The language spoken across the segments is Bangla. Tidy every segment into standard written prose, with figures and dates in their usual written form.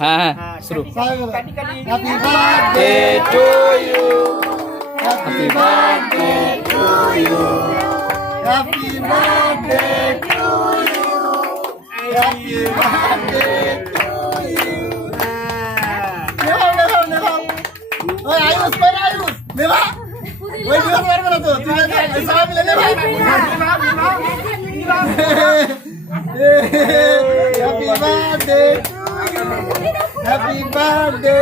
হ্যাঁ শুরু। Happy birthday to you, happy birthday to you, happy birthday to you, happy birthday to you. ওই আয়ুষ কই আয়ুষ নেবা ওই দিতে পারবে না তো তুই সবাই মিলে নেবা। হ্যাপি বার্থডে হ্যাপি বার্থডে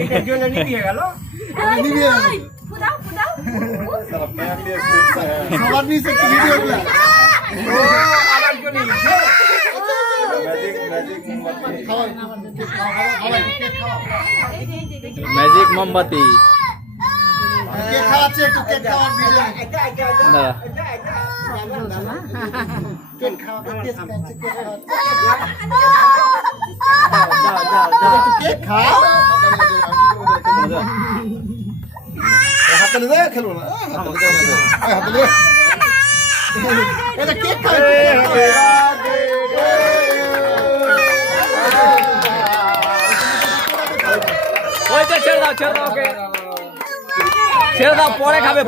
এটার জন্য নিয়ে গেল সবার নিচে ভিডিওগুলো ম্যাজিক মোমবাতি কেক খাওয়াচ্ছে একটু কেক খাওয়ার ভিডিও দাঁড়া কেক খাওয়াচ্ছে কেক খাও হাতে নিয়ে খেলবো না হাতে নিয়ে এটা কেক খাওয়াচ্ছে ওইটা ছেড়ে দাও ওকে ছেড়ে দাও, পরে খাবে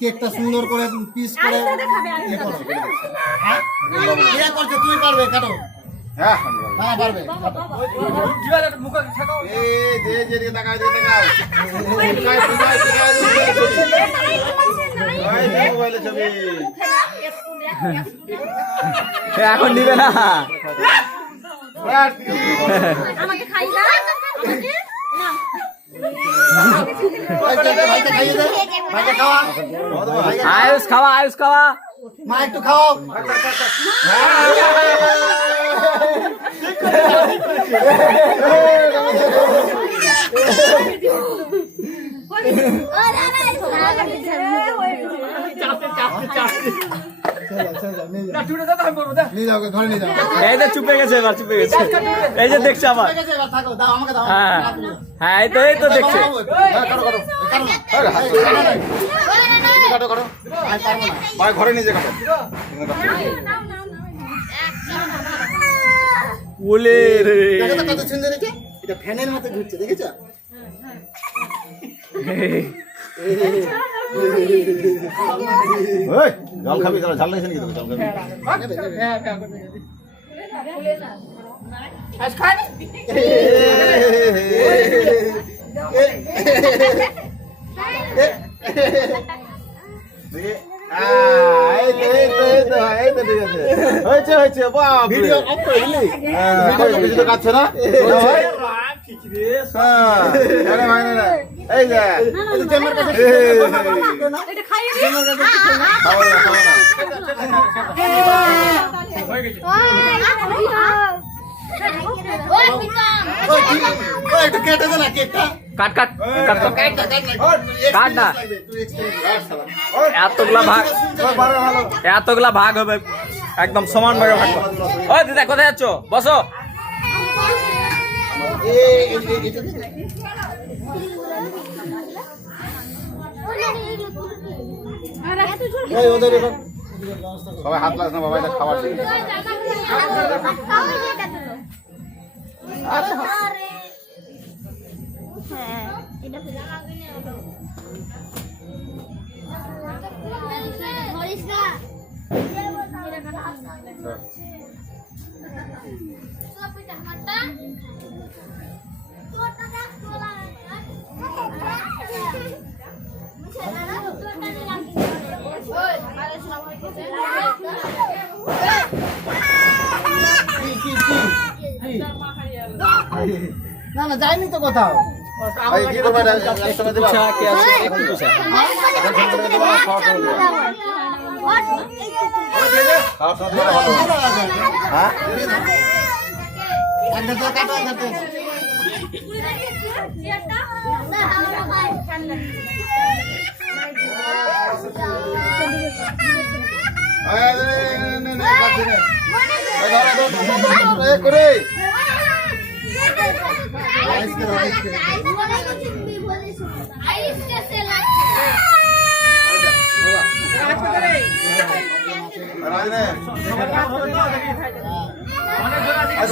কেকটা সুন্দর করে পিস করে করছে তুমি পারবে কাটো। হ্যাঁ হ্যাঁ পারবে এখন নিবে না আমাকে খাই না আয়ুষ খাওয়া মা একটু খাও এই যে চুপে গেছে এই যে দেখছে আবার হ্যাঁ এই তো দেখছে ঘরে নিয়ে যাবো বলে রে কত সুন্দর এটা ফ্যানের মতো ঘুরছে দেখেছো জল খাবি ঝাল লাগছে নাকি জল হয়েছে কাটছে না এই যে কেটে দে না কেকটা কাট না এতগুলা ভাগ হবে একদম সমান ভাগে ভাগ। ওই দিদা কোথায় যাচ্ছ? বসো। সবাই হাত লাগাস না বাবা, এটা খাবার না না যাইনি তো কোথাও। করে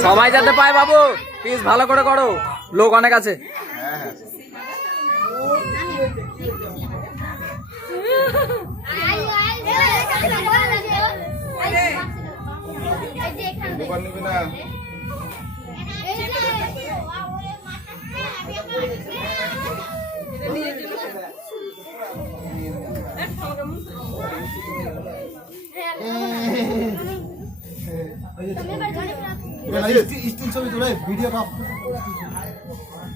সময় যাতে পায় বাবু, প্লিজ ভালো করে করো, লোক অনেক আছে। নিবি না স্টিল ছবি তোলে ভিডিও